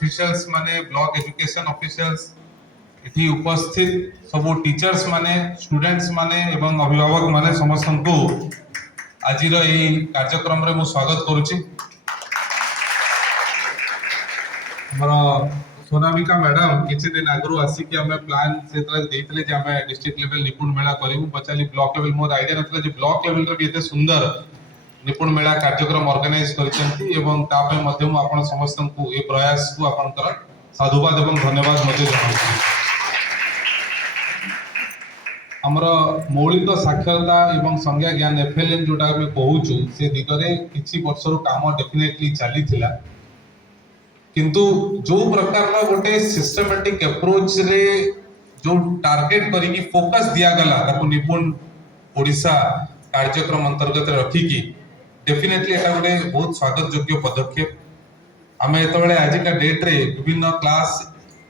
Officials माने block education officials इति उपस्थित सब टीचर्स माने स्टूडेंट्स माने एवं अभिभावक माने समस्त को आज कार्यक्रम रे मु स्वागत करुछि। सोनामिका मैडम किसी दिन आगु आसिक प्लान से देते डिस्ट्रिक्ट लेवल निपुण मेला करूँ पचारि ब्लॉक लेवल मोर आइडिया ना जो ब्लॉक लेवल रे भी एते सुंदर निपुण मेला कार्यक्रम ऑर्गेनाइज करछंती एवं तापे मध्यम आपण समस्त को ए प्रयास को आपनकर साधुवाद एवं धन्यवाद मते जनाउछि। हमर मौलिक साक्षरता एवं संज्ञा ज्ञान एफएलएन जोटा हम कहूछु से दिगरे किछि वर्षर काम डेफिनेटली चली थिला किंतु जो प्रकार गोटे सिस्टमैटिक अप्रोच रे जो टार्गेट करी फोकस दिया गला ताको निपुण ओडिशा कार्यक्रम अंतर्गत रखिकी डेफिनेटली एटा गोटे बहुत स्वागत योग्य पदक्षेप। आम एतबेले आज का डेट रे विभिन्न क्लास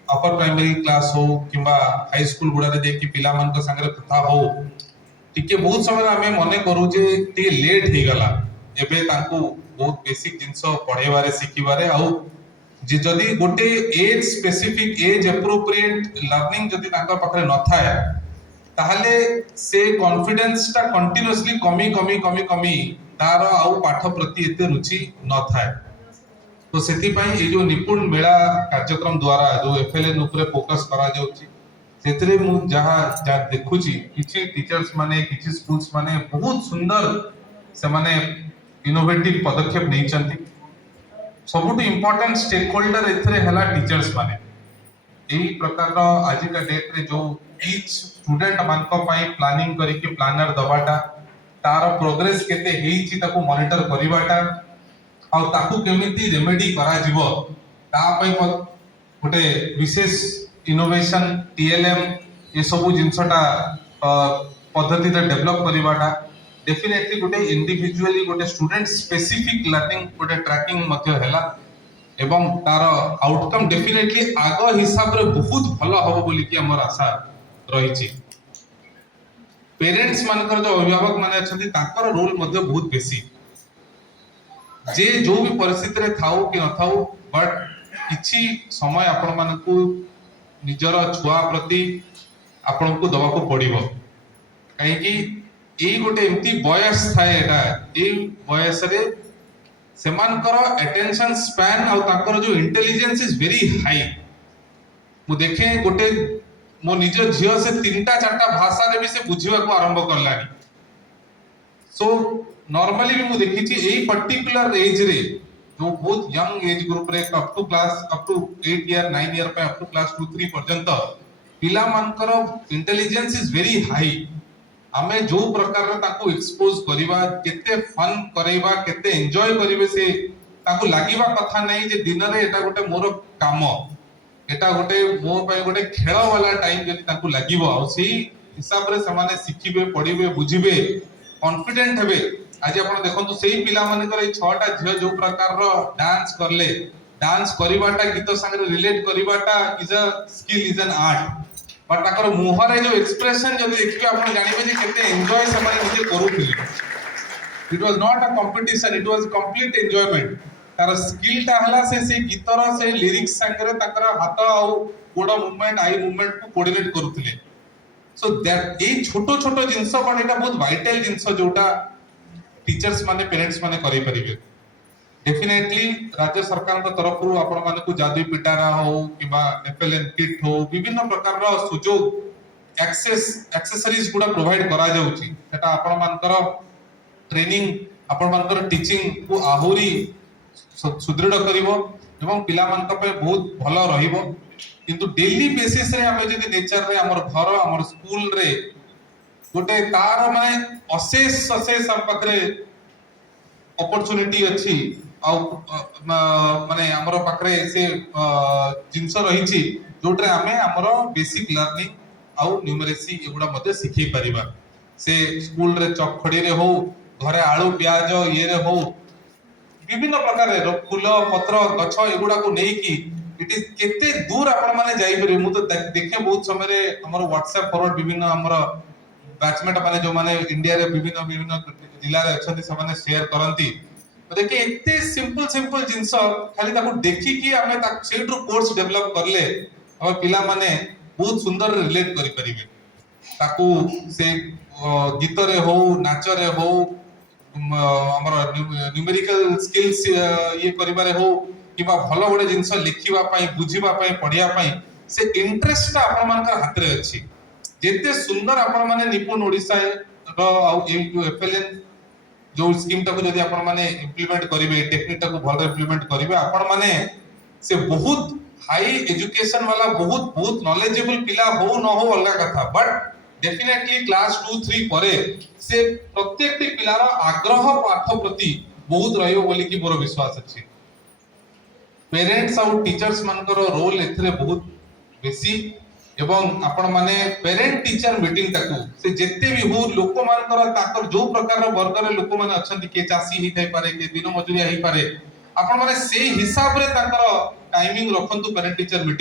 अपर प्राइमरी क्लास हो किंबा हाई स्कूल गुडा रे देखि पिला मन को संगे कथा हो टिके बहुत समय आमे मने करू जे टिके लेट हे गला एबे तांको बहुत बेसिक जिंस पढेबारे सिखिबारे आउ जे जदी गोटे age specific age appropriate learning जदी तांका पाखरे न थाए ताहले से कॉन्फिडेंस ता कंटीन्यूअसली कमी तार आउ पाठ प्रति एते रुचि न थाए। तो सेति पई ए जो निपुण मेला कार्यक्रम द्वारा जो एफएलएन ऊपर फोकस करा जाउची सेतरे मु जहा देखुची किछि टीचर्स माने किछि स्कूल्स माने बहुत सुंदर से माने इनोवेटिव पदक्षेप नै चंती। सबुठ इम्पोर्टेंट स्टेक होल्डर एथरे हला टीचर्स माने एही प्रकार आज का डेट रे जो ईच स्टूडेंट मान को पई प्लानिंग करी के प्लानर दबाटा तार प्रोग्रेस केते हेइची ताको मॉनिटर करिवाटा आ ताकू केमिति रेमेडी करा जीवो ता पई गोटे विशेष इनोवेशन टीएलएम ये सब जिंसटा पद्धति रे डेवलप करिवाटा डेफिनेटली गोटे इंडिविजुअली गोटे स्टूडेंट स्पेसिफिक लर्निंग गोटे ट्रैकिंग मध्य हैला एवं तार आउटकम डेफिनेटली आग हिसाब रे बहुत भलो हबो बोली कि हमर आशा रहिछि। पेरेंट्स मानकर जो अभिभावक माने अछथि ताकर रोल मध्य बहुत बेसी जे जो भी परिस्थिति रे थाउ कि न थाउ बट किछि समय आपण मानकू निजर छुआ प्रति आपण को दवा को पड़िबो काहे कि एई गोटे एम्ति बयस थाए एटा एई बयस रे सेमानकर अटेंशन स्पैन और ताकर जो इंटेलिजेंस इज वेरी हाई। मु देखे गोटे मो निज झियो से तीनटा चारटा भाषा रे भी से बुझिबा को आरंभ करलानी। सो नॉर्मली भी मु देखि छी एई पर्टिकुलर एज रे जो बहुत यंग एज ग्रुप रे अप टू 8 ईयर 9 ईयर पे अप टू क्लास 2 3 पर्यंत पिला मानकर इंटेलिजेंस इज वेरी हाई। आमे जो प्रकार ताको एक्सपोज करिवा केते फन करैबा केते एन्जॉय करिवे से ताको लागिबा कथा नै जे दिन रे एटा गोटे मोर काम एटा गोटे मो पय गोटे खेल वाला टाइम जति ताको लागिबो आ सेही हिसाब रे समाने सिखिबे पढिबे बुझिबे कॉन्फिडेंट हेबे। आज आपण देखंतु सेही पिला माने करे 6टा झियो जो प्रकार रो डांस करले डांस करिवाटा गीत संगे रिलेट करिवाटा is a skill is an art but ताकर मुहरे जो एक्सप्रेशन जब देखिबे आपण जानिबे जे केते एन्जॉय समाने निजे करूथिले। It was not a competition it was complete enjoyment. तार स्किल ता हला से गीतर से लिरिक्स संगे ताकर हाथ आ गोड़ मूवमेंट आई मूवमेंट को कोऑर्डिनेट करूथिले। सो दैट ए छोटो छोटो जिंस पण एटा बहुत वाइटल जिंस जोटा टीचर्स माने पेरेंट्स माने करि परिबे। डेफिनेटली राज्य सरकार का तरफ रु आपण माने को जादू पिटारा हो किबा एफएलएन किट हो विभिन्न प्रकार रो सुजोग एक्सेसरीज गुडा प्रोवाइड करा जाउची सेटा आपण मानकर ट्रेनिंग आपण मानकर टीचिंग को आहुरी सुदृढ़ करिवो एवं पिला मानक पे बहुत भलो रहिवो। किंतु डेली बेसिस रे हमें जदी नेचर रे हमर घर हमर स्कूल रे गोटे तार माने अशेष हम पाखरे अपॉर्चुनिटी अछि माने हमर पाखरे से जिंस रहिछि जोटरे हमें हमर बेसिक लर्निंग आउ न्यूमरेसी एगुडा मध्ये सिखि परिबा से स्कूल रे चखडी रे हो घरे आलू प्याज ये रे हो विभिन्न प्रकार रे फूल पत्र गछ एगुडा को नै कि इट इज केते दूर आपण माने जाई परिबे। मु तो देखे बहुत समय रे हमर व्हाट्सएप फॉरवर्ड विभिन्न हमर बैचमेट माने जो माने इंडिया रे विभिन्न जिल्ला रे अछंती से माने शेयर करंती देखिए एते सिंपल सिंपल जिंस खाली ताको देखि कि आमे सेठु कोर्स डेवलप करले हम पिला माने बहुत सुंदर रिलेट करि परिबे ताको से गीत रे हो नाच रे हो हमर न्यूमेरिकल स्किल्स ये करिबारे हो किबा भलो बडे जिंस लिखिबा पई बुझिबा पई पढिया पई से इंटरेस्ट आपण मानकर हाथ रे अछि जेते सुंदर आपण माने निपुण ओडिसा रो आउ एम टू एफएलएन जो स्कीम टाको जदि आपण माने इंप्लीमेंट करिवे टेक्निक टाको भलो इंप्लीमेंट करिवे आपण माने से बहुत हाई एजुकेशन वाला बहुत बहुत नॉलेजेबल पिला हो न हो अलगा कथा बट डेफिनेटली क्लास 2 3 परे से प्रत्येक टी पिलार आग्रह पाठ प्रति बहुत रहयो बोली कि मोर विश्वास अछि पेरेंट्स और टीचर्स मानकर रोल एथरे बहुत बेसी एवं आपण माने पेरेंट टीचर मीटिंग ताकू से जेते भी हो लोक मानकर ताकर जो प्रकार वर्ग रे लोक माने अछंती के चासी ही थाई पारे के दिन मजुरिया ही पारे आपण माने से हिसाब रे ताकर टाइमिंग रखंतु पेरेंट टीचर मीटिंग